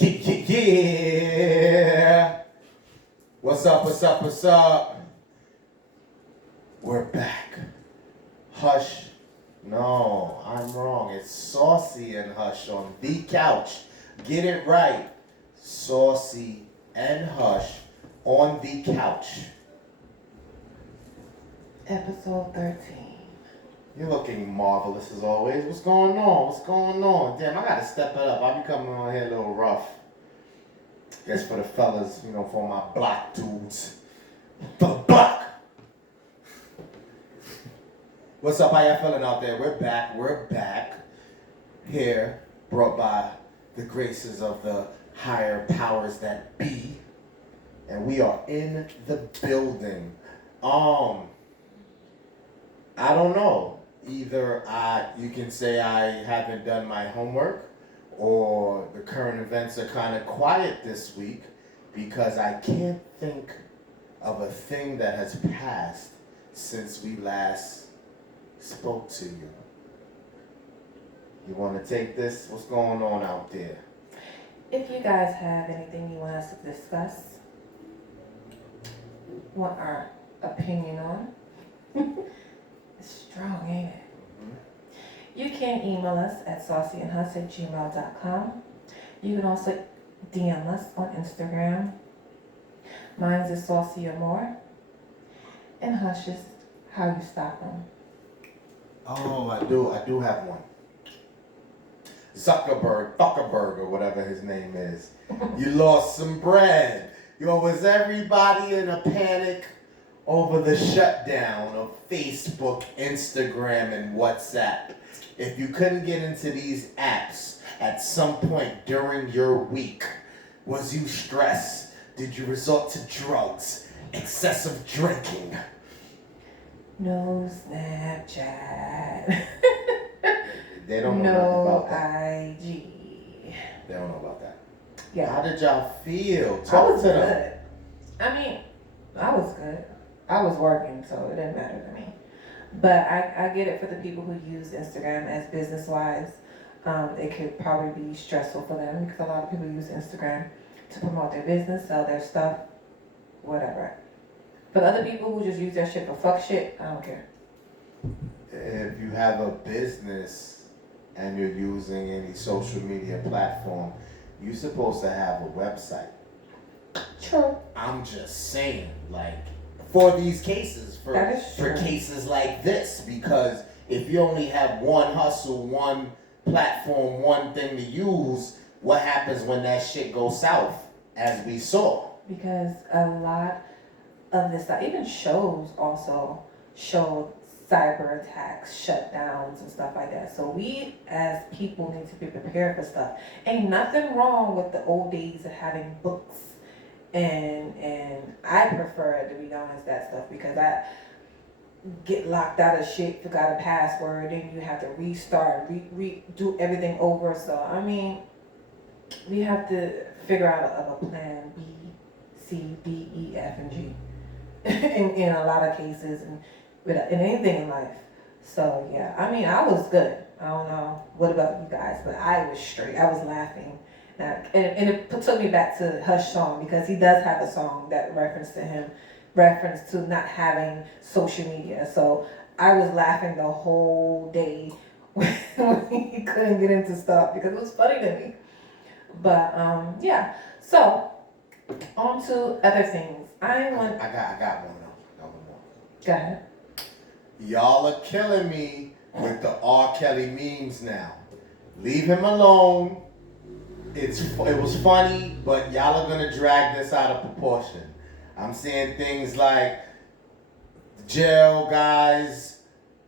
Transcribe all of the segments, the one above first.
Yeah. What's up, what's up, what's up? We're back. Hush. No, I'm wrong. It's Saucy and Hush on the couch. Get it right. Saucy and Hush on the couch. Episode 13. You're looking marvelous as always. What's going on? What's going on? Damn, I gotta step it up. I be coming on here a little rough. Guess for the fellas, for my black dudes. For the black! What's up? How y'all feeling out there? We're back. We're back. Here, brought by the graces of the higher powers that be. And we are in the building. I don't know. Either you can say I haven't done my homework, or the current events are kind of quiet this week because I can't think of a thing that has passed since we last spoke to you. You want to take this? What's going on out there? If you guys have anything you want us to discuss, want our opinion on, it's strong, ain't it? You can email us at saucyandhuss@gmail.com. You can also DM us on Instagram. Mine's is Saucy or More. And Hush is how you stop them. Oh, I do have one. Zuckerberg, or whatever his name is. You lost some bread. Was everybody in a panic over the shutdown of Facebook, Instagram, and WhatsApp? If you couldn't get into these apps at some point during your week, was you stressed? Did you resort to drugs? Excessive drinking? No Snapchat. They don't know nothing about that. No IG. They don't know about that. Yeah. How did y'all feel? I Talk was to them. good. I mean, I was good. I was working, so it didn't matter to me. But I get it for the people who use Instagram as business-wise. It could probably be stressful for them because a lot of people use Instagram to promote their business, sell their stuff, whatever. But other people who just use that shit for fuck shit, I don't care. If you have a business and you're using any social media platform, you're supposed to have a website. True. I'm just saying, for these cases, for true. cases like this, because if you only have one hustle, one platform, one thing to use, what happens when that shit goes south, as we saw? Because a lot of this stuff, even shows also show cyber attacks, shutdowns, and stuff like that. So we as people need to be prepared for stuff. Ain't nothing wrong with the old days of having books, and I prefer it, to be honest, that stuff, because I get locked out of shit, forgot a password, then you have to restart, do everything over. So I mean, we have to figure out a plan B, C, D, E, F, and G in a lot of cases, and in anything in life. So yeah, I mean, I was good. I don't know what about you guys, but I was straight. I was laughing. Now, and it took me back to Hush song, because he does have a song that reference to not having social media. So I was laughing the whole day when he couldn't get into stuff because it was funny to me. But yeah. So on to other things. I got one more. Go ahead. Y'all are killing me with the R. Kelly memes now. Leave him alone. It was funny, but y'all are gonna drag this out of proportion. I'm seeing things like jail guys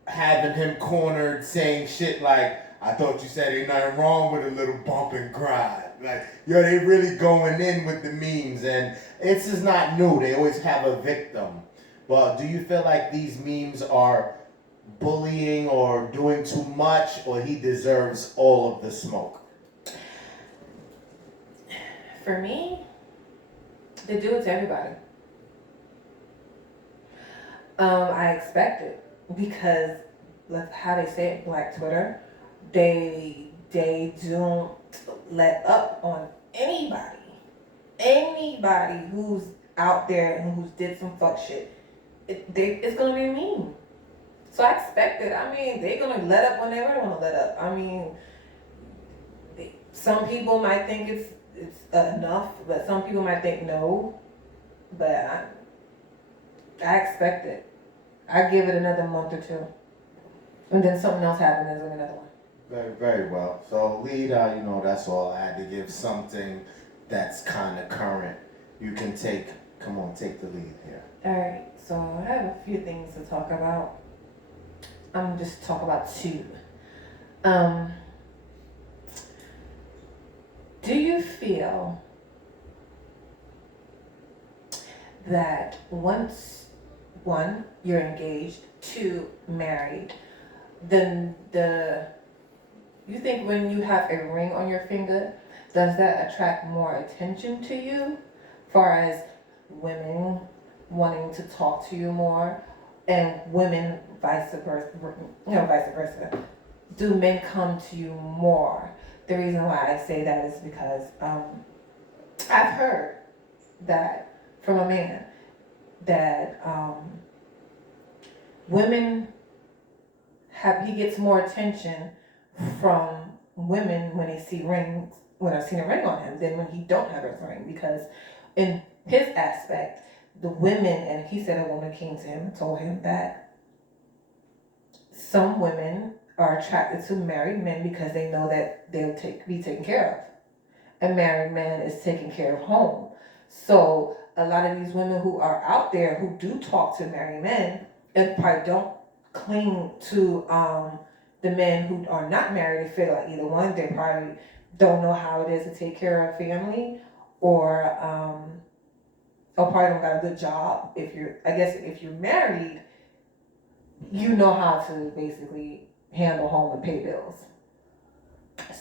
having him cornered, saying shit like, "I thought you said ain't nothing wrong with a little bump and grind." They really going in with the memes, and it's just not new. They always have a victim. But do you feel like these memes are bullying or doing too much, or he deserves all of the smoke? For me, they do it to everybody. I expect it because how they say it, Black Twitter, they don't let up on any anybody who's out there and who's did some fuck shit, it's gonna be mean. So I expect it. I mean, they're gonna let up when they really want to let up. I mean, some people might think it's enough, but some people might think no. But I expect it. I give it another month or two, and then something else happens. There's another one. Very, very well. So, lead, that's all. I had to give something that's kind of current. You can take the lead here. All right. So I have a few things to talk about. I'm gonna just talk about two. Do you feel that once one, you're engaged, two, married, then you think when you have a ring on your finger, does that attract more attention to you? Far as women wanting to talk to you more, and women vice versa. Do men come to you more? The reason why I say that is because I've heard that from a man that he gets more attention from women when they see rings, when I've seen a ring on him, than when he don't have a ring, because in his aspect, the women, and he said a woman came to him and told him that some women are attracted to married men because they know that they'll be taken care of. A married man is taking care of home. So a lot of these women who are out there who do talk to married men and probably don't cling to the men who are not married. They feel like either one, they probably don't know how it is to take care of family, or probably don't got a good job. If you're married, you know how to basically handle home and pay bills.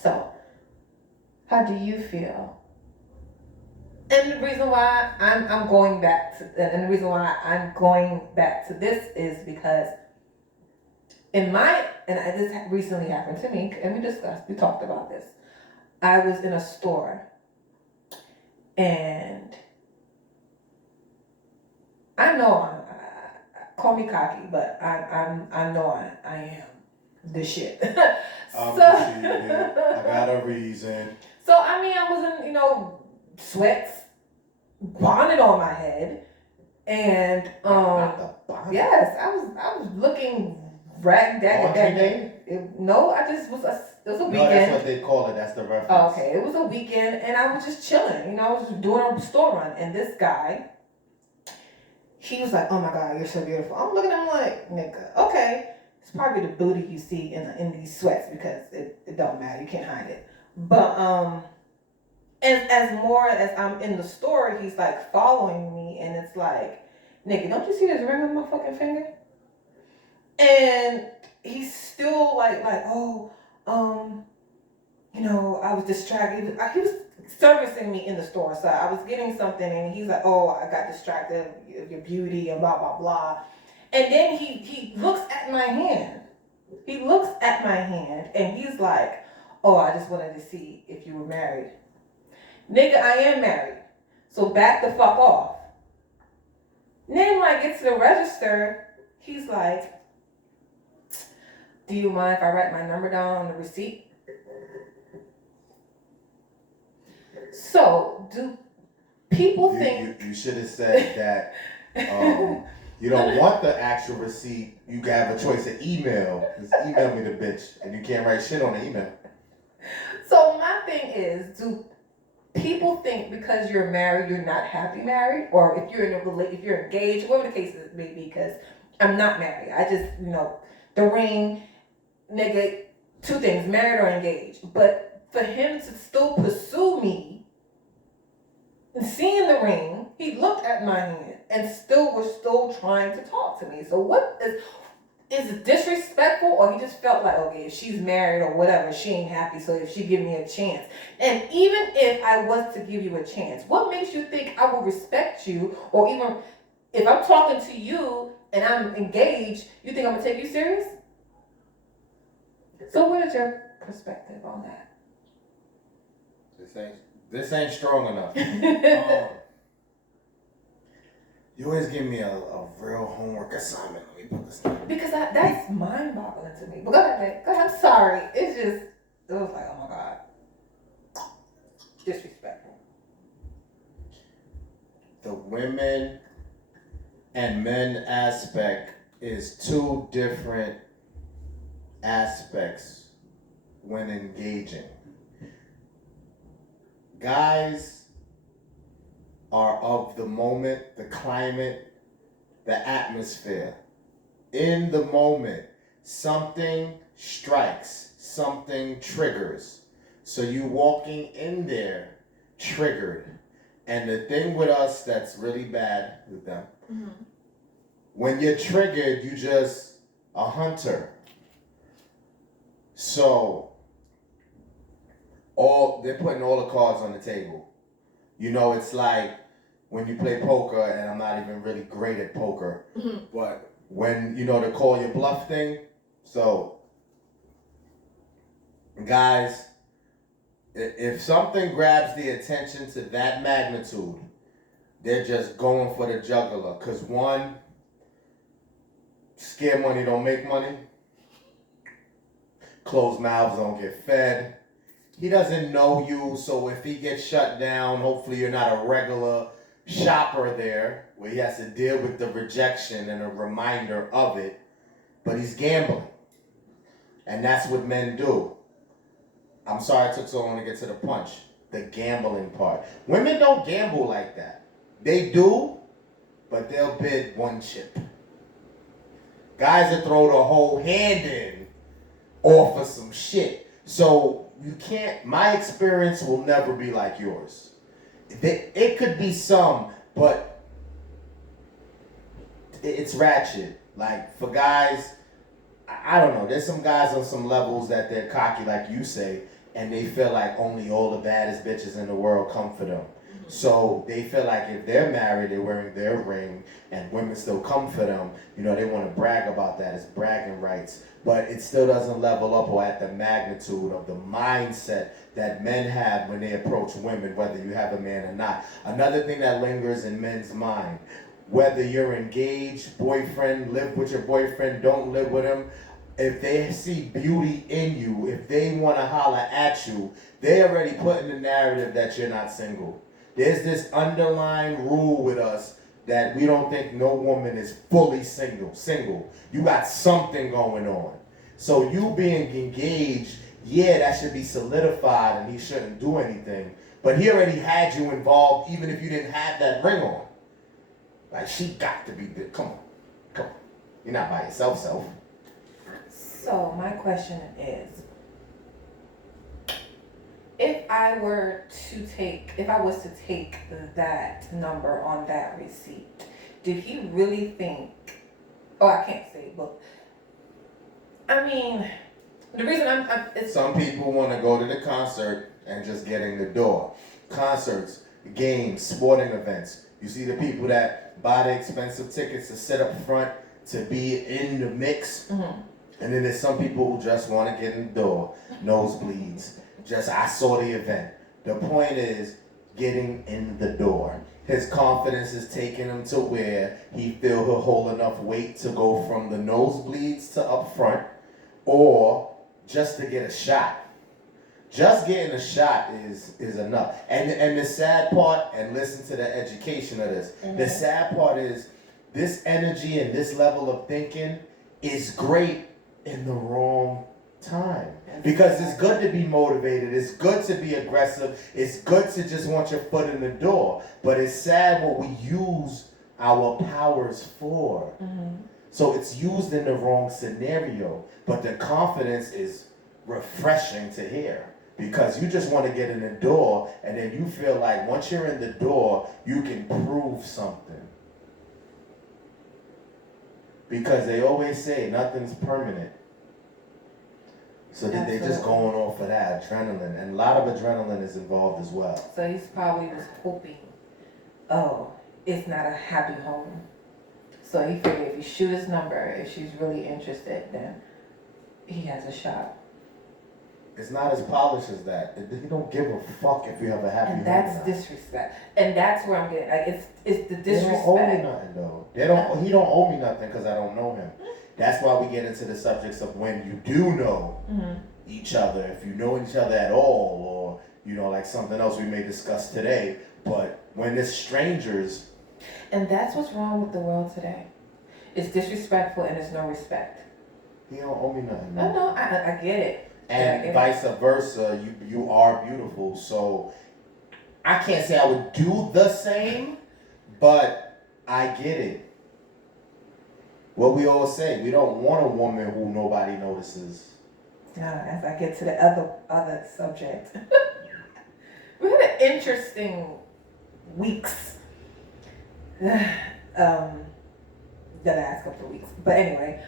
So, how do you feel? And the reason why I'm going back to this is because this recently happened to me, and we talked about this. I was in a store, and I know call me cocky, but I know I am the shit. I'm conceited. I got a reason. So I mean, I was in sweats, bonnet on my head, and yes, I was looking ragged. No, I just was. It was a weekend. No, that's what they call it. That's the reference. Oh, okay, it was a weekend, and I was just chilling. I was just doing a store run, and this guy, he was like, "Oh my God, you're so beautiful." I'm looking at him like, "Nigga, okay." It's probably the booty you see in these sweats, because it don't matter. You can't hide it. But as more as I'm in the store, he's like following me, and it's like, "Nigga, don't you see this ring on my fucking finger?" And he's still like, "Oh, I was distracted." He was servicing me in the store, so I was getting something, and he's like, "Oh, I got distracted of your beauty and blah blah blah." And then he looks at my hand. He looks at my hand, and he's like, "Oh, I just wanted to see if you were married." Nigga, I am married, so back the fuck off. And then when I get to the register, he's like, "Do you mind if I write my number down on the receipt?" So, do people think... You should have said that you don't want the actual receipt. You have a choice of email. Just email me the bitch, and you can't write shit on the email. So my thing is, do people think because you're married, you're not happy married? Or if you're if you're engaged, whatever the case may be, because I'm not married. I just, the ring, nigga, two things, married or engaged. But for him to still pursue me, and seeing the ring, he looked at my hand and was still trying to talk to me. So what is it disrespectful, or he just felt like, okay, if she's married or whatever, she ain't happy, so if she give me a chance. And even if I was to give you a chance, what makes you think I will respect you? Or even if I'm talking to you and I'm engaged, you think I'm gonna take you serious? So what is your perspective on that? This ain't strong enough. You always give me a real homework assignment. Let me put this down. Because that's mind-boggling to me. But go ahead, man. Go ahead. I'm sorry. It's just, it was like, oh my God. Disrespectful. The women and men aspect is two different aspects when engaging. Guys are of the moment, the climate, the atmosphere. In the moment, something strikes, something triggers. So you walking in there triggered. And the thing with us that's really bad with them, when you're triggered, you just a hunter. So they're putting all the cards on the table. You know, it's like when you play poker, and I'm not even really great at poker, but when, you know, the call your bluff thing. So, guys, if something grabs the attention to that magnitude, they're just going for the jugular. Because one, scare money don't make money. Closed mouths don't get fed. He doesn't know you, so if he gets shut down, hopefully you're not a regular shopper there where he has to deal with the rejection and a reminder of it, but he's gambling. And that's what men do. I'm sorry it took so long to get to the punch. The gambling part. Women don't gamble like that. They do, but they'll bid one chip. Guys will throw the whole hand in off of some shit. So you can't, my experience will never be like yours. It could be some, but it's ratchet. Like for guys, I don't know, there's some guys on some levels that they're cocky like you say, and they feel like only all the baddest bitches in the world come for them. So they feel like if they're married, they're wearing their ring, and women still come for them. You know, they want to brag about that. It's bragging rights. But it still doesn't level up or at the magnitude of the mindset that men have when they approach women, whether you have a man or not. Another thing that lingers in men's mind, whether you're engaged, boyfriend, live with your boyfriend, don't live with him, if they see beauty in you, if they want to holler at you, they already put in the narrative that you're not single. There's this underlying rule with us that we don't think no woman is fully single. You got something going on. So you being engaged, yeah, that should be solidified and he shouldn't do anything. But he already had you involved even if you didn't have that ring on. Like, she got to be good. Come on. You're not by yourself, self. So my question is, if I was to take that number on that receipt, did he really think, I can't say, but, I mean, the reason it's... Some people want to go to the concert and just get in the door. Concerts, games, sporting events. You see the people that buy the expensive tickets to sit up front, to be in the mix. Mm-hmm. And then there's some people who just want to get in the door, nosebleeds. I saw the event. The point is getting in the door. His confidence is taking him to where he feel he'll hold enough weight to go from the nosebleeds to up front, or just to get a shot. Just getting a shot is enough. And the sad part, and listen to the education of this, the sad part is this energy and this level of thinking is great in the wrong time. Because it's good to be motivated, it's good to be aggressive, it's good to just want your foot in the door. But it's sad what we use our powers for. So it's used in the wrong scenario. But the confidence is refreshing to hear. Because you just want to get in the door, and then you feel like once you're in the door, you can prove something. Because they always say nothing's permanent. So they just going off of that adrenaline, and a lot of adrenaline is involved as well. So he's probably was hoping, it's not a happy home. So he figured if he shoot his number, if she's really interested, then he has a shot. It's not as polished as that. He don't give a fuck if you have a happy home. And that's or not. disrespect. And that's where I'm getting, like, it's the They don't owe me disrespect. nothing though. He don't owe me nothing because I don't know him. That's why we get into the subjects of when you do know each other, if you know each other at all, or like something else we may discuss today. But when it's strangers, And that's what's wrong with the world today. It's disrespectful and there's no respect. he don't owe me nothing. I know, I get it. And vice versa, you are beautiful. So I can't say I would do the same, but I get it. What we all say, we don't want a woman who nobody notices. As I get to the other subject, we had an interesting weeks. The last couple of weeks, but anyway,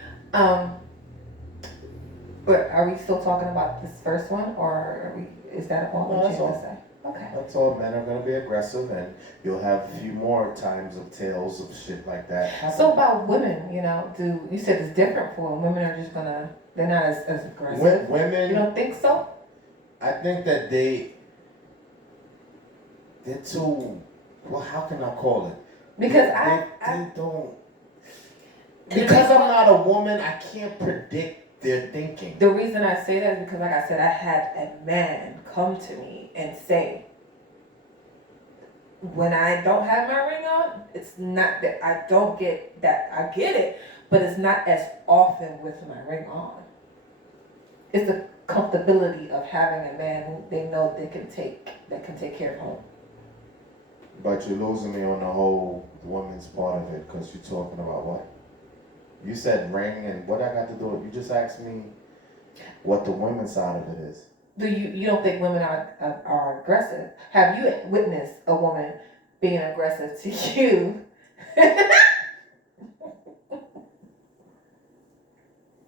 but are we still talking about this first one, or is that all No, that that's you have all. to say? Okay. That's all. Men are gonna be aggressive, and you'll have a few more times of tales of shit like that happen. So about women, you said it's different for them. Women are just they're not as aggressive. Women, You don't think so? I think that they're too. Well, how can I call it? Because they don't. Because I'm not a woman, I can't predict their thinking. The reason I say that is because, like I said, I had a man come to me and say, when I don't have my ring on, it's not that I don't get that. I get it, but it's not as often with my ring on. It's the comfortability of having a man who they know that can take care of home. But you're losing me on the whole woman's part of it, because you're talking about what? You said ring, and what I got to do with it? You just asked me what the women's side of it is. Do you don't think women are aggressive? Have you witnessed a woman being aggressive to you?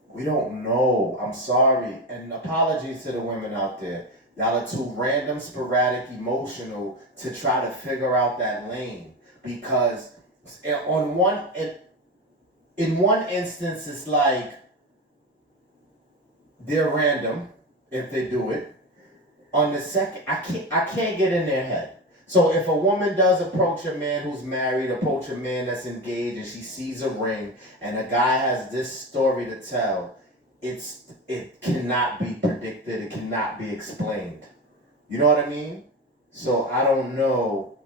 We don't know. I'm sorry. And apologies to the women out there. Y'all are too random, sporadic, emotional to try to figure out that lane. Because in one instance, it's like they're random if they do it. On the second, I can't get in their head. So if a woman does approach a man who's married, approach a man that's engaged, and she sees a ring, and a guy has this story to tell, it cannot be predicted. It cannot be explained. You know what I mean? So I don't know.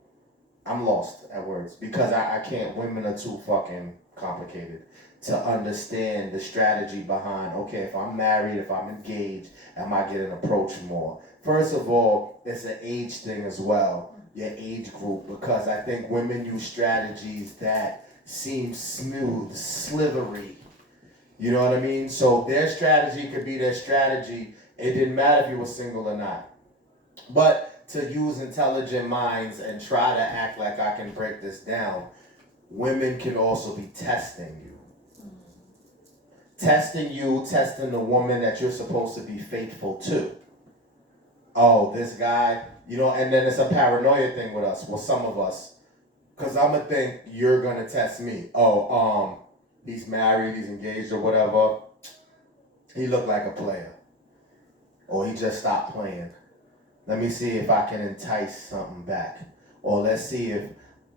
I'm lost at words because I can't. Women are too fucking complicated to understand the strategy behind, okay, if I'm married, if I'm engaged, am I getting approached more? First of all, it's an age thing as well, your age group, because I think women use strategies that seem smooth, slithery. You know what I mean? So their strategy could be their strategy. It didn't matter if you were single or not. But to use intelligent minds and try to act like I can break this down, women can also be testing you. Testing the woman that you're supposed to be faithful to. Oh, this guy, and then it's a paranoia thing with us. Well, some of us, because I'm going to think you're going to test me. Oh, he's married, he's engaged or whatever. He looked like a player. Or he just stopped playing. Let me see if I can entice something back. Or let's see if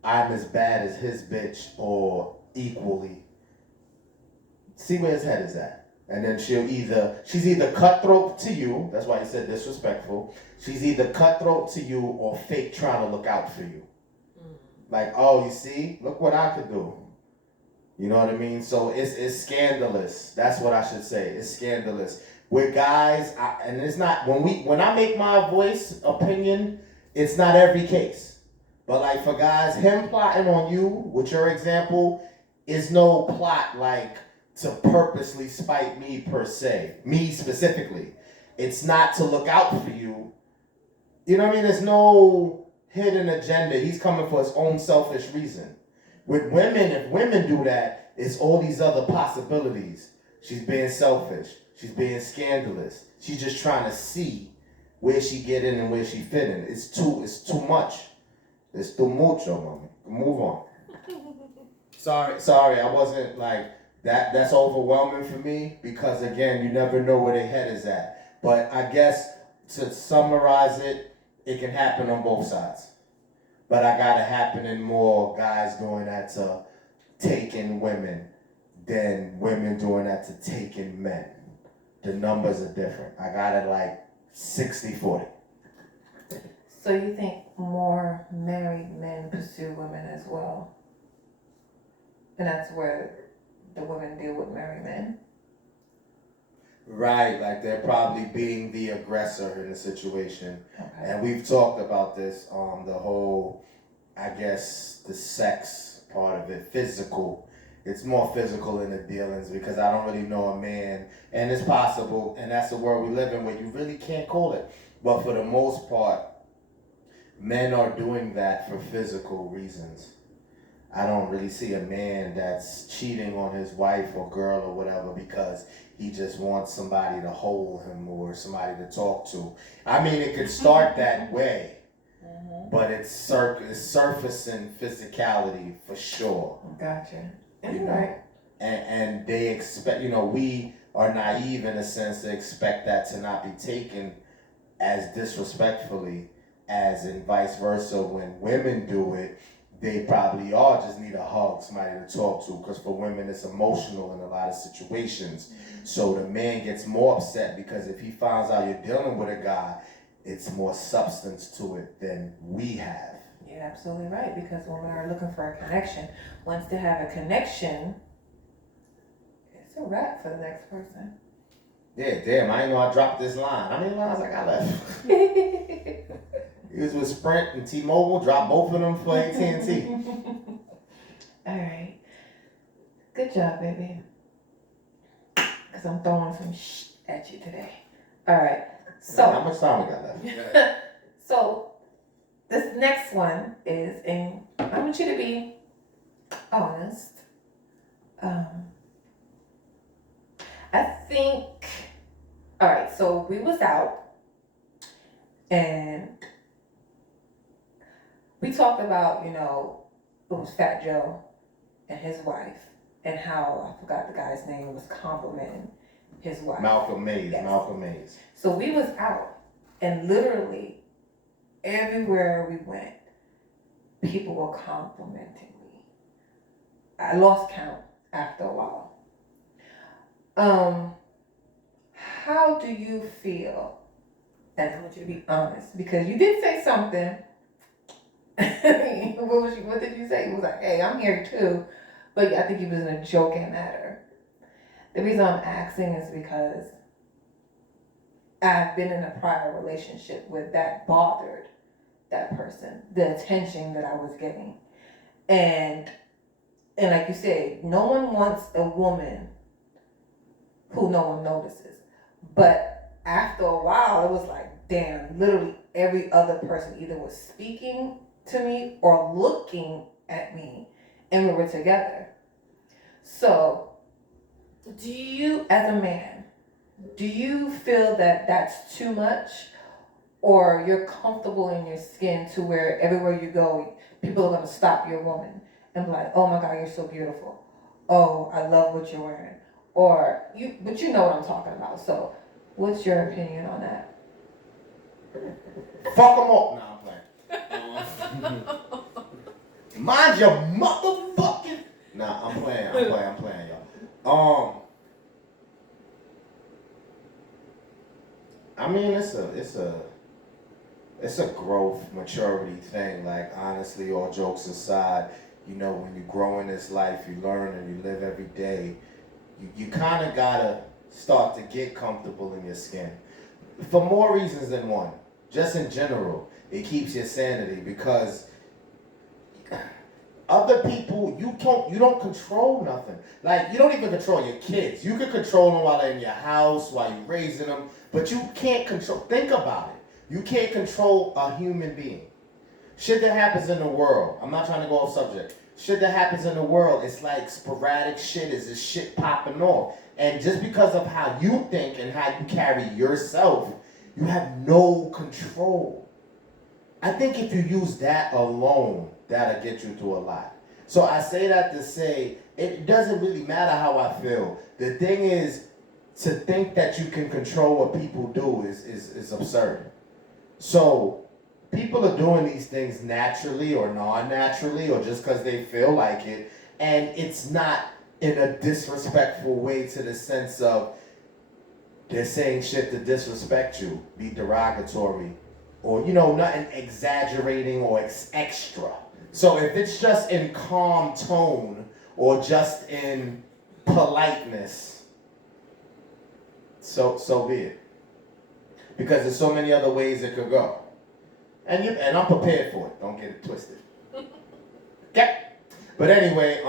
I'm as bad as his bitch or equally. See where his head is at. And then she's either cutthroat to you, that's why he said disrespectful. She's either cutthroat to you or fake trying to look out for you. Like, oh, you see, look what I could do. You know what I mean? So it's scandalous. That's what I should say. It's scandalous. With guys, and it's not, when I make my voice opinion, it's not every case. But like for guys, him plotting on you, with your example, is no plot like to purposely spite me per se, me specifically. It's not to look out for you. You know what I mean? There's no hidden agenda. He's coming for his own selfish reason. With women, if women do that, it's all these other possibilities. She's being selfish. She's being scandalous. She's just trying to see where she get in and where she fit in. It's too much. It's too mucho, mommy. Move on. Sorry, I wasn't like that. That's overwhelming for me because again, you never know where their head is at. But I guess to summarize it, it can happen on both sides. But I got it happening more guys doing that to taking women than women doing that to taking men. The numbers are different. I got it like 60-40. So you think more married men pursue women as well? And that's where the women deal with married men? Right, like they're probably being the aggressor in the situation. Okay. And we've talked about this, the whole, I guess, the sex part of it, physical. It's more physical in the dealings because I don't really know a man, and it's possible, and that's the world we live in where you really can't call it. But for the most part, men are doing that for physical reasons. I don't really see a man that's cheating on his wife or girl or whatever because he just wants somebody to hold him or somebody to talk to. I mean, it could start that way, but it's surfacing physicality for sure. Gotcha. You know, and they expect, we are naive in a sense to expect that to not be taken as disrespectfully as in vice versa. When women do it, they probably all just need a hug, somebody to talk to, because for women it's emotional in a lot of situations. So the man gets more upset because if he finds out you're dealing with a guy, it's more substance to it than we have. You're absolutely right, because when we're looking for a connection, once they have a connection, it's a wrap for the next person. Yeah, damn, I didn't know I dropped this line. How many lines I got left? He was with Sprint and T-Mobile, dropped both of them for AT&T. All right. Good job, baby. Because I'm throwing some at you today. All right. So, how much time we got left? So, this next one is, and I want you to be honest. I think, all right, so we was out and we talked about, it was Fat Joe and his wife and how, I forgot the guy's name, was complimenting his wife. Malcolm Mays. Yes. Malcolm Mays. So we was out and literally everywhere we went, people were complimenting me. I lost count after a while. How do you feel? And I want you to be honest, because you did say something. What did you say? It was like, hey, I'm here too. But I think you was in a joking matter. The reason I'm asking is because I've been in a prior relationship where that bothered that person, the attention that I was getting. And like you said, no one wants a woman who no one notices. But after a while, it was like, damn, literally every other person either was speaking to me or looking at me, and we were together. So, do you, as a man, do you feel that that's too much, or you're comfortable in your skin to where everywhere you go, people are going to stop your woman and be like, oh my God, you're so beautiful. Oh, I love what you're wearing. But you know what I'm talking about. So, what's your opinion on that? Fuck them up. Nah, I'm playing. Mind your motherfucking. Nah, I'm playing, y'all. I mean, it's a growth, maturity thing. Like, honestly, all jokes aside, when you grow in this life, you learn and you live every day. You kind of gotta start to get comfortable in your skin, for more reasons than one. Just in general, it keeps your sanity because other people, you don't control nothing. Like, you don't even control your kids. You can control them while they're in your house, while you're raising them, but you can't control. Think about it. You can't control a human being. Shit that happens in the world. I'm not trying to go off subject. Shit that happens in the world, it's like sporadic shit. Is this shit popping off? And just because of how you think and how you carry yourself, you have no control. I think if you use that alone, that'll get you through a lot. So I say that to say, it doesn't really matter how I feel. The thing is, to think that you can control what people do is absurd. So people are doing these things naturally or non-naturally or just because they feel like it, and it's not in a disrespectful way to the sense of they're saying shit to disrespect you, be derogatory, or nothing exaggerating or extra. So if it's just in calm tone or just in politeness, so be it. Because there's so many other ways it could go. And I'm prepared for it. Don't get it twisted. Okay. But anyway,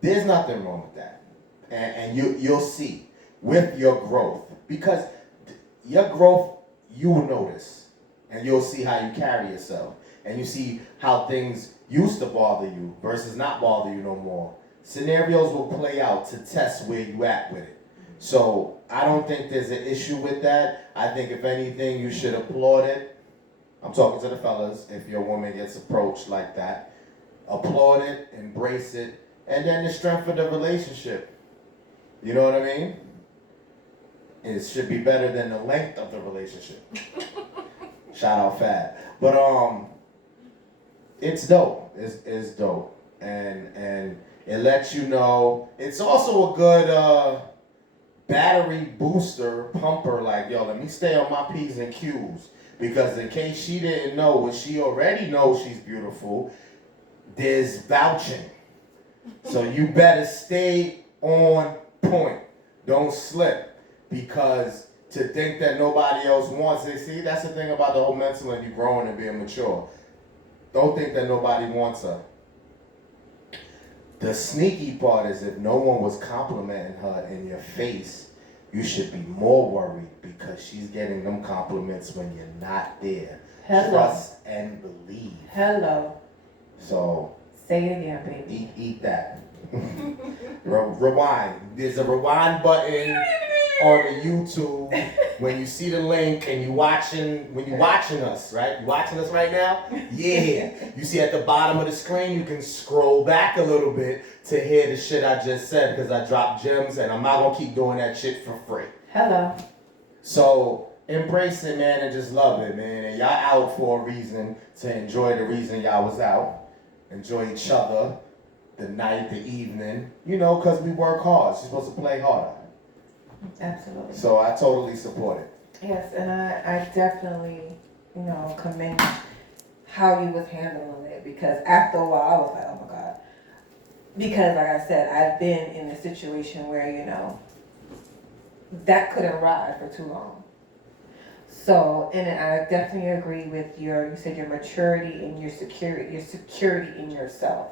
there's nothing wrong with that. And you'll see with your growth. Because your growth, you will notice. And you'll see how you carry yourself. And you see how things used to bother you versus not bother you no more. Scenarios will play out to test where you at with it. So I don't think there's an issue with that. I think if anything, you should applaud it. I'm talking to the fellas. If your woman gets approached like that, applaud it, embrace it, and then the strength of the relationship. You know what I mean? It should be better than the length of the relationship. Shout out Fab. But it's dope. It's dope, and it lets you know. It's also a good battery booster pumper. Like, yo, let me stay on my P's and Q's. Because in case she didn't know, what she already knows she's beautiful, there's vouching. So you better stay on point. Don't slip. Because to think that nobody else wants it, see, that's the thing about the whole mental and you growing and being mature. Don't think that nobody wants her. The sneaky part is if no one was complimenting her in your face, you should be more worried because she's getting them compliments when you're not there. Hello. Trust and believe. Hello. So say it again, baby. Eat that. Rewind. There's a rewind button on the YouTube when you see the link and when you're watching us, right? You watching us right now? Yeah. You see at the bottom of the screen, you can scroll back a little bit to hear the shit I just said because I dropped gems and I'm not gonna keep doing that shit for free. Hello. So embrace it, man, and just love it, man. And y'all out for a reason to enjoy the reason y'all was out. Enjoy each other, the night, the evening, because we work hard. You're supposed to play harder. Absolutely. So I totally support it. Yes, and I definitely, commend how you was handling it because after a while I was like, oh my God. Because like I said, I've been in a situation where, that couldn't ride for too long. So, and I definitely agree with you said your maturity and your security in yourself.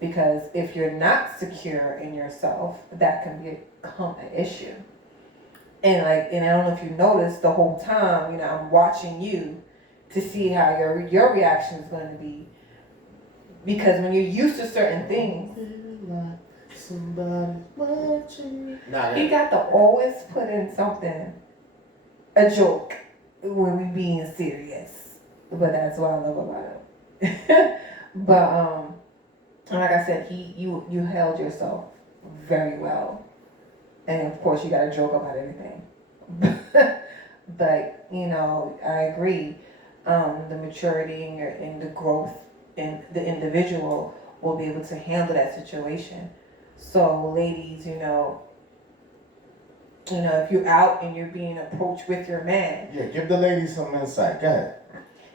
Because if you're not secure in yourself, that can become an issue. And I don't know if you noticed the whole time, I'm watching you to see how your reaction is going to be. Because when you're used to certain things, somebody watching me. You got to always put in something, a joke, when we being serious. But that's what I love about it. But and like I said, you held yourself very well. And of course you got to joke about everything. But, I agree. The maturity and the growth in the individual will be able to handle that situation. So ladies, if you're out and you're being approached with your man. Yeah, give the ladies some insight. Go ahead.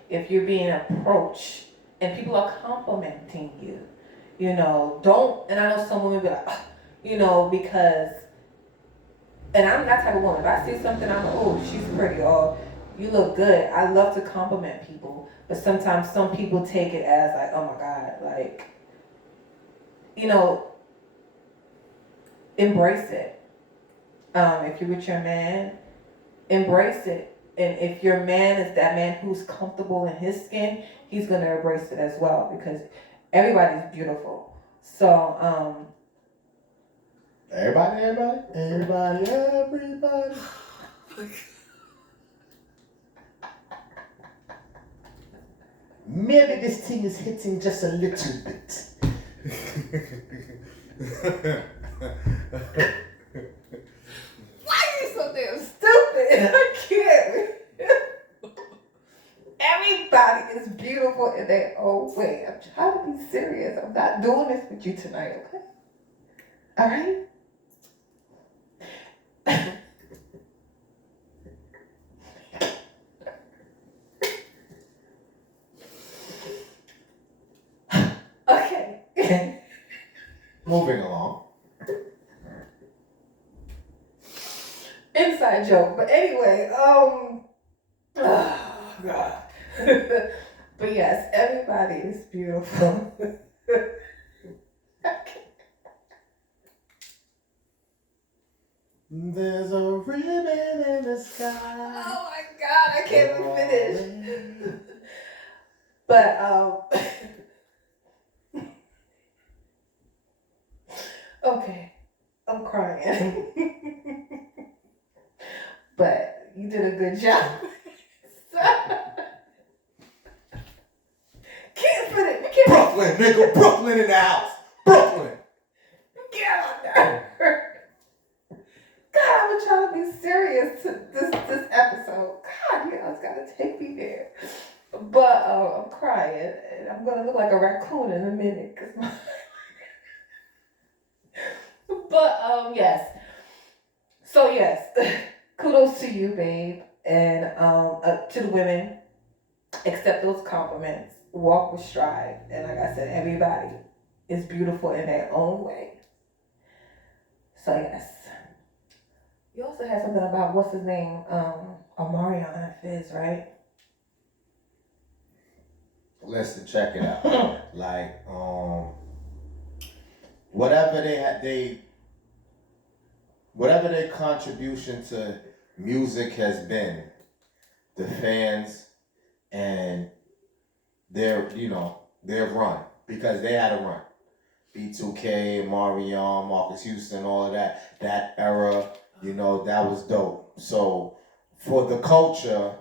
If you're being approached and people are complimenting you, don't, and I know some women be like, because, and I'm that type of woman. If I see something, I'm like, oh, she's pretty, or you look good. I love to compliment people, but sometimes some people take it as like, oh my God, like, embrace it. If you're with your man, embrace it. And if your man is that man who's comfortable in his skin, he's going to embrace it as well because everybody's beautiful. So, Everybody. Maybe this thing is hitting just a little bit. I can't. Everybody is beautiful in their own way. I'm trying to be serious. I'm not doing this with you tonight, okay? All right? Okay. Moving along. Inside joke. But anyway, oh God. But yes, everybody is beautiful. There's a ribbon in the sky. Oh my God, I can't even finish. But okay, I'm crying. But you did a good job. Can't finish. We can't. Brooklyn, nigga, Brooklyn in the house. Brooklyn. Get on there. God, I'm trying to be serious to this episode. God, you guys gotta take me there. But I'm crying, and I'm gonna look like a raccoon in a minute. But yes. So yes, kudos to you, babe, and to the women. Accept those compliments. Walk with stride, and like I said, everybody is beautiful in their own way. So yes. You also had something about what's his name, Omarion and Fizz, right? Listen, check it out. Like, whatever whatever their contribution to music has been, the fans and their run, because they had a run. B2K, Marion, Marcus Houston, all of that era, that was dope. So for the culture,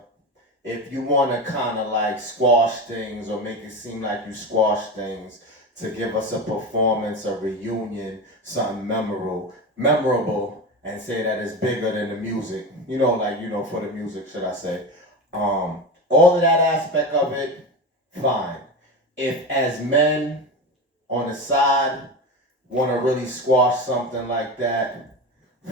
if you want to kind of like squash things or make it seem like you squash things to give us a performance, a reunion, something memorable, and say that it's bigger than the music, for the music, should I say. All of that aspect of it, fine. If as men on the side want to really squash something like that,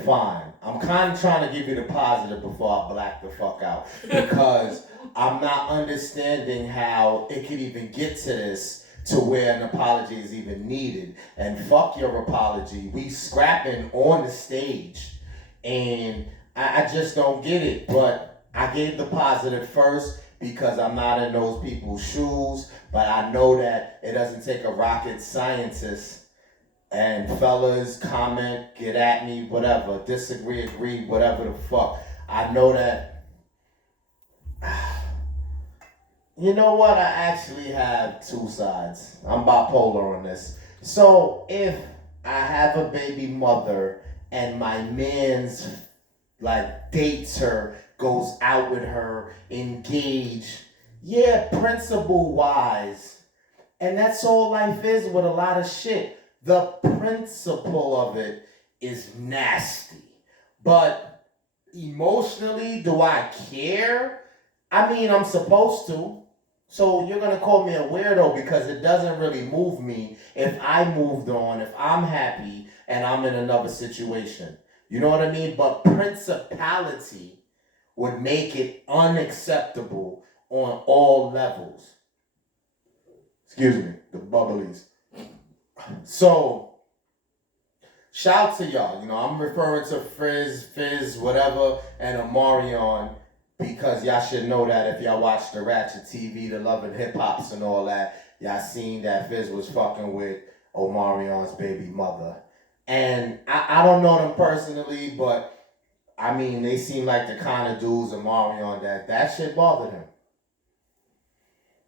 fine. I'm kind of trying to give you the positive before I black the fuck out, because I'm not understanding how it could even get to this, to where an apology is even needed. And fuck your apology. We scrapping on the stage, and I just don't get it. But I gave the positive first because I'm not in those people's shoes, but I know that it doesn't take a rocket scientist. And fellas, comment, get at me, whatever, disagree, agree, whatever the fuck. I know that. You know what? I actually have two sides. I'm bipolar on this. So if I have a baby mother and my man's like dates her, goes out with her, engage, yeah, principle wise. And that's all life is with a lot of shit. The principle of it is nasty. But emotionally, do I care? I mean, I'm supposed to. So you're going to call me a weirdo because it doesn't really move me if I moved on, if I'm happy and I'm in another situation. You know what I mean? But principality would make it unacceptable on all levels. Excuse me, the bubblies. So, shout to y'all. I'm referring to Fizz, whatever, and Omarion, because y'all should know that if y'all watch the Ratchet TV, the Love and Hip Hops and all that, y'all seen that Fizz was fucking with Omarion's baby mother. And I don't know them personally, but I mean, they seem like the kind of dudes, Omarion, that shit bothered him.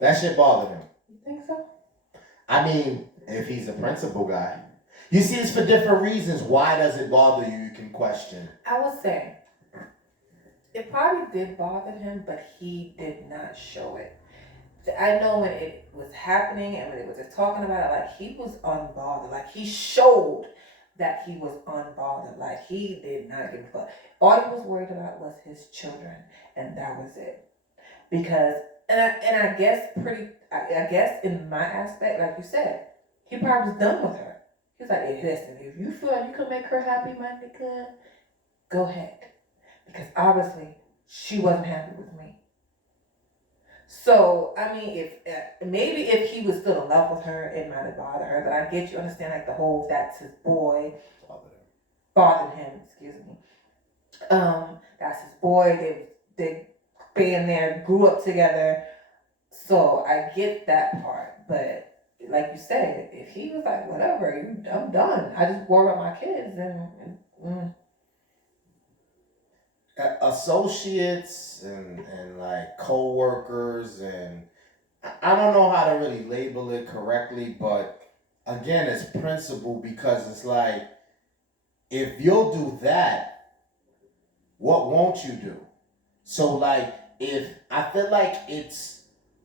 That shit bothered him. You think so? I mean, if he's a principal guy. You see, it's for different reasons. Why does it bother you? You can question. I would say it probably did bother him, but he did not show it. I know when it was happening and when it was just talking about it, like he was unbothered. Like he showed that he was unbothered. Like he did not give a fuck. All he was worried about was his children, and that was it. Because I guess I guess in my aspect, like you said, he probably was done with her. He was like, hey, listen, if you feel like you can make her happy, my nigga, go ahead. Because obviously she wasn't happy with me. So I mean, if maybe if he was still in love with her, it might have bothered her. But I get you understand like the whole that's his boy, bothered him. Excuse me. That's his boy. They been there, grew up together. So I get that part. But like you said, if he was like whatever, I'm done. I just worry about my kids and Associates and like co-workers, and I don't know how to really label it correctly, but again, it's principle, because it's like, if you'll do that, what won't you do? So like, if I feel like it's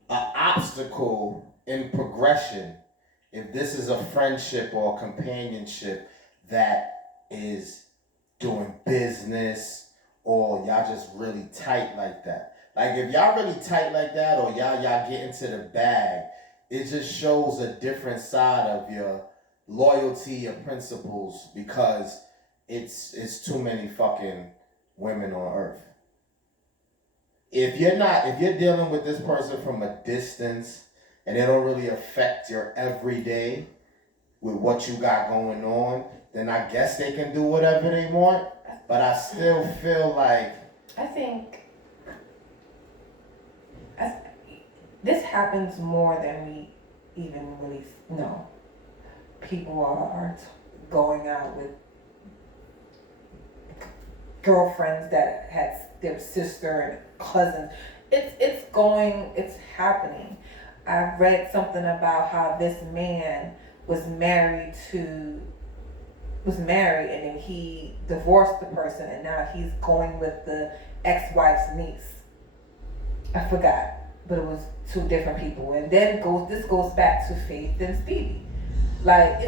an obstacle in progression, if this is a friendship or companionship that is doing business, or y'all just really tight like that. Like if y'all really tight like that, or y'all get into the bag, it just shows a different side of your loyalty, your principles, because it's too many fucking women on earth. If you're dealing with this person from a distance and it don't really affect your everyday with what you got going on, then I guess they can do whatever they want. But I still feel like I think this happens more than we even really know. People are going out with girlfriends that had their sister and cousin. It's happening. I read something about how this man was married and then he divorced the person and now he's going with the ex-wife's niece. I forgot, but it was two different people. And then this goes back to Faith and Stevie. Like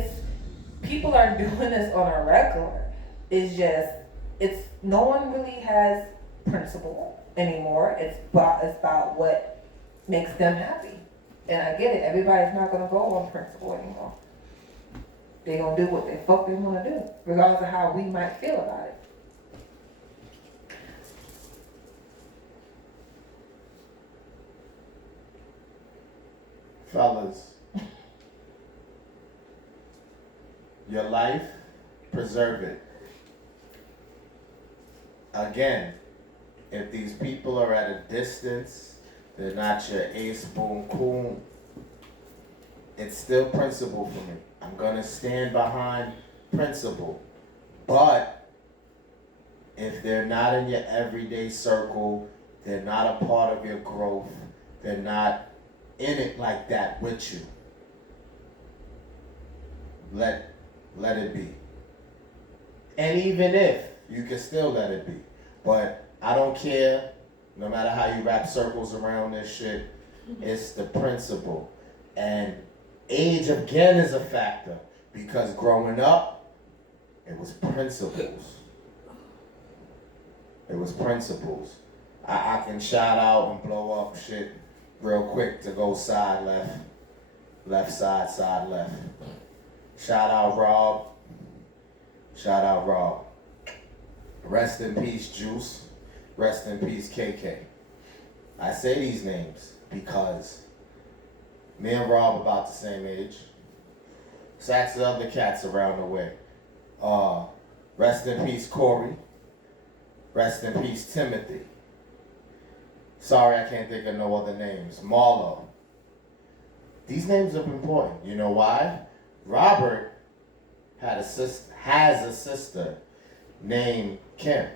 people are doing this on a regular. It's no one really has principle anymore. It's about what makes them happy. And I get it. Everybody's not gonna go on principle anymore. They gonna do what the fuck they wanna do, regardless of how we might feel about it. Fellas, your life, preserve it. Again, if these people are at a distance, they're not your ace boom coon, it's still principle for me. I'm gonna stand behind principle. But if they're not in your everyday circle, they're not a part of your growth, they're not in it like that with you, let it be. And even if, you can still let it be. But I don't care, no matter how you wrap circles around this shit, it's the principle. And age again is a factor, because growing up, it was principles. It was principles. I can shout out and blow up shit real quick to go side left side left. Shout out Rob. Rest in peace Juice. Rest in peace KK. I say these names because me and Rob about the same age. Sacks of other cats around the way. Rest in peace Corey. Rest in peace Timothy. Sorry, I can't think of no other names. Marlo. These names are important. You know why? Robert has a sister named Kim.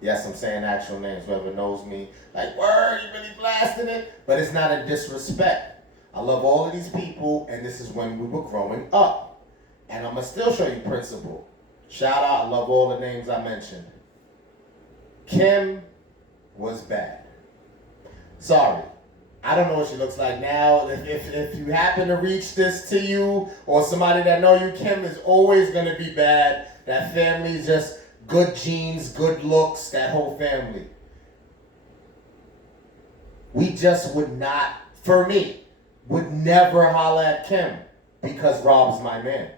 Yes, I'm saying actual names. Whoever knows me, like, word, you really blasting it? But it's not a disrespect. I love all of these people, and this is when we were growing up. And I'm going to still show you principle. Shout out, I love all the names I mentioned. Kim was bad. Sorry. I don't know what she looks like now. If you happen to reach this to you or somebody that know you, Kim is always gonna be bad. That family's just good genes, good looks, that whole family. We just would not, for me, would never holler at Kim because Rob's my man.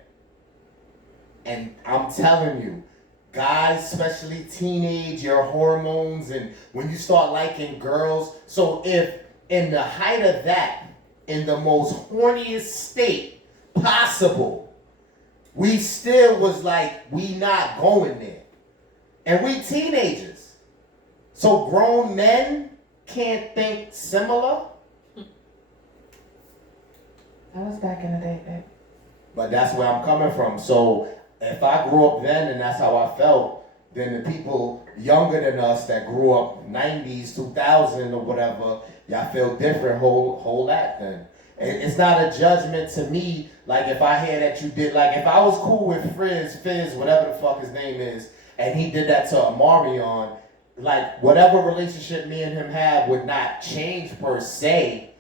And I'm telling you, guys, especially teenage, your hormones, and when you start liking girls. So if in the height of that, in the most horniest state possible, we still was like, we not going there. And we teenagers. So grown men can't think similar. That was back in the day, babe. But that's where I'm coming from. So if I grew up then and that's how I felt, then the people younger than us that grew up 90s, 2000 or whatever, y'all feel different, whole that then. It's not a judgment to me, like if I hear that you did, like if I was cool with Fizz, whatever the fuck his name is, and he did that to Omarion, like whatever relationship me and him had would not change per se,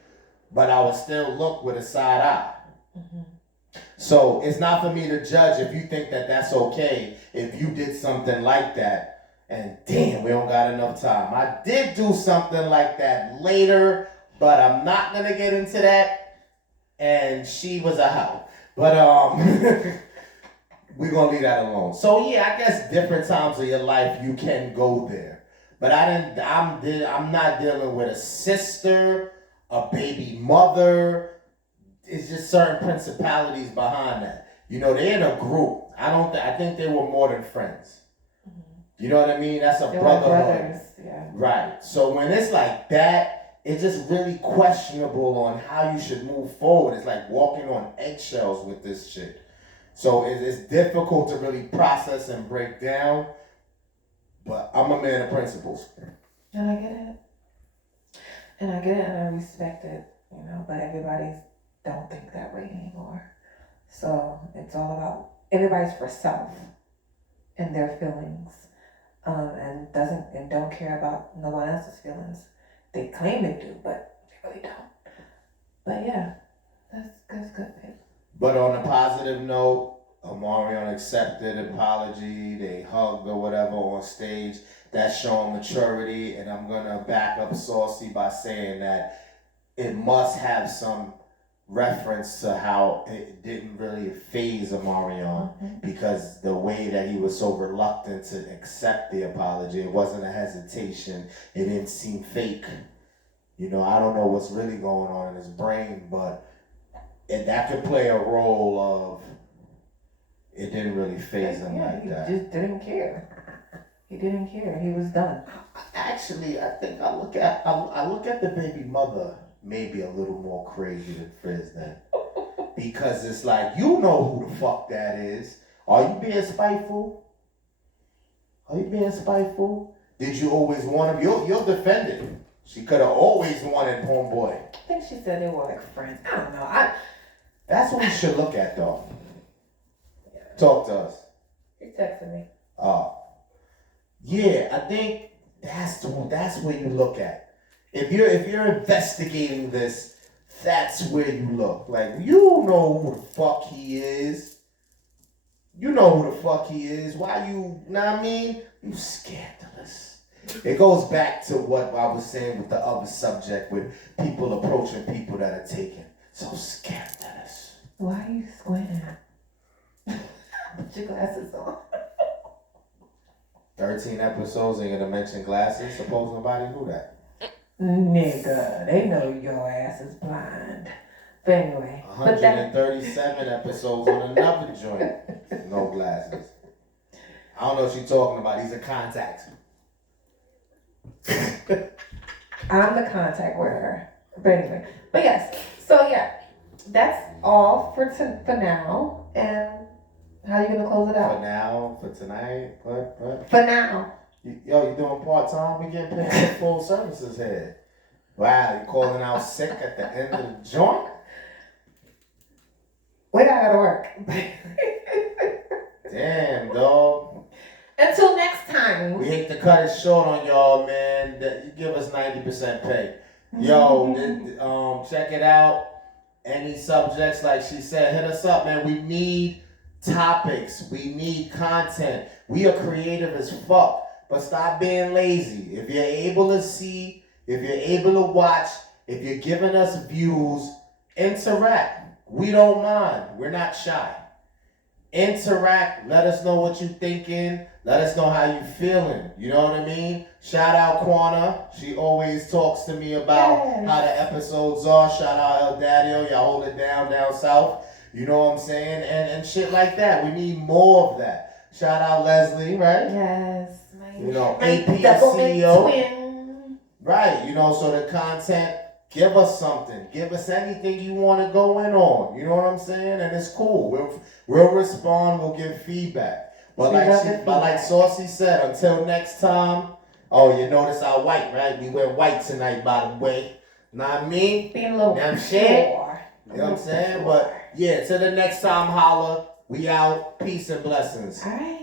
but I would still look with a side eye. Mm-hmm. So it's not for me to judge if you think that that's okay if you did something like that. And damn, we don't got enough time. I did do something like that later, but I'm not gonna get into that. And she was a hoe. But we're gonna leave that alone. So yeah, I guess different times of your life you can go there. But I'm not dealing with a sister, a baby mother. It's just certain principalities behind that. You know, they're in a group. I think they were more than friends. You know what I mean? That's a brotherhood. Yeah. Right. So when it's like that, it's just really questionable on how you should move forward. It's like walking on eggshells with this shit. So it's difficult to really process and break down. But I'm a man of principles. And I get it. And I respect it, you know, but everybody's don't think that way anymore. So it's all about everybody's for self and their feelings, and don't care about no one else's feelings. They claim they do, but they really don't. But yeah, that's good, babe. But on a positive note, Omarion accepted apology. They hugged or whatever on stage. That's showing maturity, and I'm gonna back up Saucy by saying that it must have some reference to how it didn't really faze Omarion, because the way that he was so reluctant to accept the apology, it wasn't a hesitation, it didn't seem fake. You know, I don't know what's really going on in his brain, but that could play a role of it didn't really faze him like that. He just didn't care. He didn't care. He was done. Actually, I think I look at the baby mother maybe a little more crazy than Fizz then. Because it's like, you know who the fuck that is. Are you being spiteful? Did you always want him? You'll defend it. She could have always wanted homeboy. I think she said they were like friends. I don't know. That's what we should look at though. Yeah. Talk to us. He texted me. Yeah, I think that's where you look at. If you're investigating this, that's where you look. Like, you know who the fuck he is. Why you know what I mean? You scandalous. It goes back to what I was saying with the other subject with people approaching people that are taken. So scandalous. Why are you squinting? Put your glasses on. 13 episodes ain't gonna mention glasses. Suppose nobody knew that. Nigga, they know your ass is blind. But anyway. 137 episodes on another joint. No glasses. I don't know what she's talking about. These are contacts. I'm the contact wearer. But anyway. But yes. So yeah. That's all for now. And how are you gonna close it out? For now, for tonight, what? For now. You doing part-time? We getting paid for full services here. Wow, you calling out sick at the end of the joint? Wait, I gotta work. Damn, dog. Until next time. We hate to cut it short on y'all, man. You give us 90% pay. Yo, check it out. Any subjects, like she said, hit us up, man. We need topics. We need content. We are creative as fuck. But stop being lazy. If you're able to see, if you're able to watch, if you're giving us views, interact. We don't mind. We're not shy. Interact. Let us know what you're thinking. Let us know how you feeling. You know what I mean? Shout out Quana. She always talks to me about how the episodes are. Shout out El Daddio. Y'all hold it down south. You know what I'm saying? And shit like that. We need more of that. Shout out Leslie, right? Yes. You know, My AP and double CEO. twin. Right. You know, so the content, give us something. Give us anything you want to go in on. You know what I'm saying? And it's cool. We'll respond. We'll give feedback. But like Saucy said, until next time. Oh, you notice our white, right? We went white tonight, by the way. Know what I mean? Being a little Damn pure. shit. You know what I'm saying? But yeah, till the next time, holla. We out. Peace and blessings. All right.